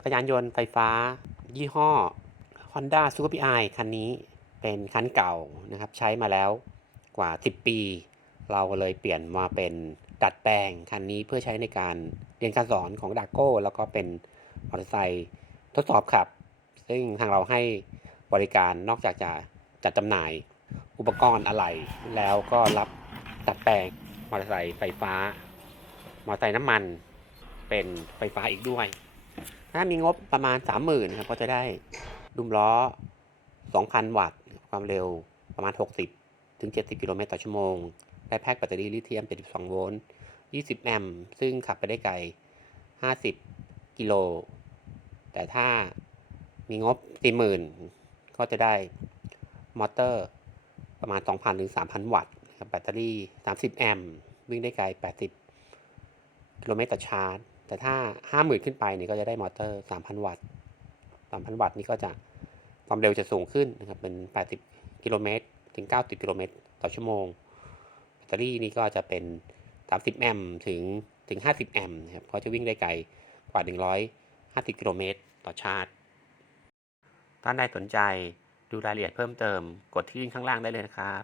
จักรยานยนต์ไฟฟ้า ยี่ห้อ Honda Super PI คันนี้เป็นคันเก่านะครับ ใช้มาแล้วกว่า 10 ปี เราเลยเปลี่ยนมาเป็นดัดแปลงคันนี้เพื่อใช้ในการเรียนการสอนของดาโก้ แล้วก็เป็นมอเตอร์ไซค์ทดสอบขับ ซึ่งทางเราให้บริการนอกจากจะจัดจำหน่ายอุปกรณ์อะไหล่แล้วก็รับดัดแปลงมอเตอร์ไซค์ไฟฟ้า มอเตอร์ไซค์น้ำมันเป็นไฟฟ้าอีกด้วย ถ้ามีงบประมาณ 30,000นครับก็จะได้ดุมล้อ 2,000 วัตต์ ความเร็วประมาณ 60 ถึง 70 กิโลเมตรต่อชั่วโมง ได้แพ็คแบตเตอรี่ลิเธียม 72 โวลต์ 20 แอมป์ ซึ่งขับไปได้ไกล 50 กิโล แต่ถ้ามีงบ 40,000 ก็จะได้มอเตอร์ประมาณ 2,000 ถึง 3,000 วัตต์แบตเตอรี่ 30 แอมป์ วิ่งได้ไกล 80 กิโลเมตรต่อชาร์จ แต่ถ้า 50,000 ขึ้นไปเนี่ยก็จะได้มอเตอร์ 3,000 วัตต์ 3,000 วัตต์นี่ก็จะความเร็วจะสูงขึ้นนะครับ เป็น 80 กิโลเมตรถึง 90 กิโลเมตรต่อชั่วโมง แบตเตอรี่นี่ก็จะเป็น 30 แอมป์ถึงถึง 50 แอมป์นะครับ ก็จะวิ่งได้ไกลกว่า 150 กิโลเมตรต่อชาร์จ ท่านใดสนใจดูรายละเอียดเพิ่มเติม กดที่ลิงก์ข้างล่างได้เลยนะครับ